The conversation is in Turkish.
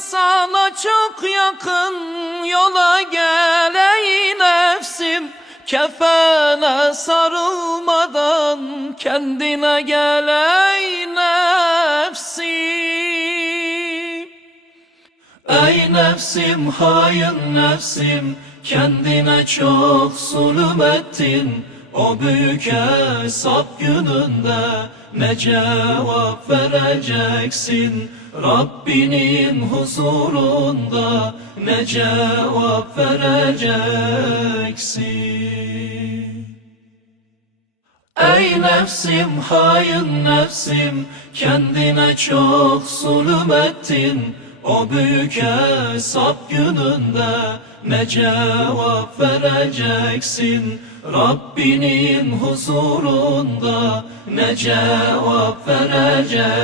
sana çok yakın yola gel ey nefsim. Kefene sarılmadan kendine gel ey nefsim. Ey nefsim, hain nefsim, kendine çok zulüm ettin. O büyük hesap gününde ne cevap vereceksin? Rabbinin huzurunda ne cevap vereceksin? Ey nefsim, hain nefsim, kendine çok zulüm ettin. O büyük hesap gününde ne cevap vereceksin? Rabbinin huzurunda ne cevap vereceksin?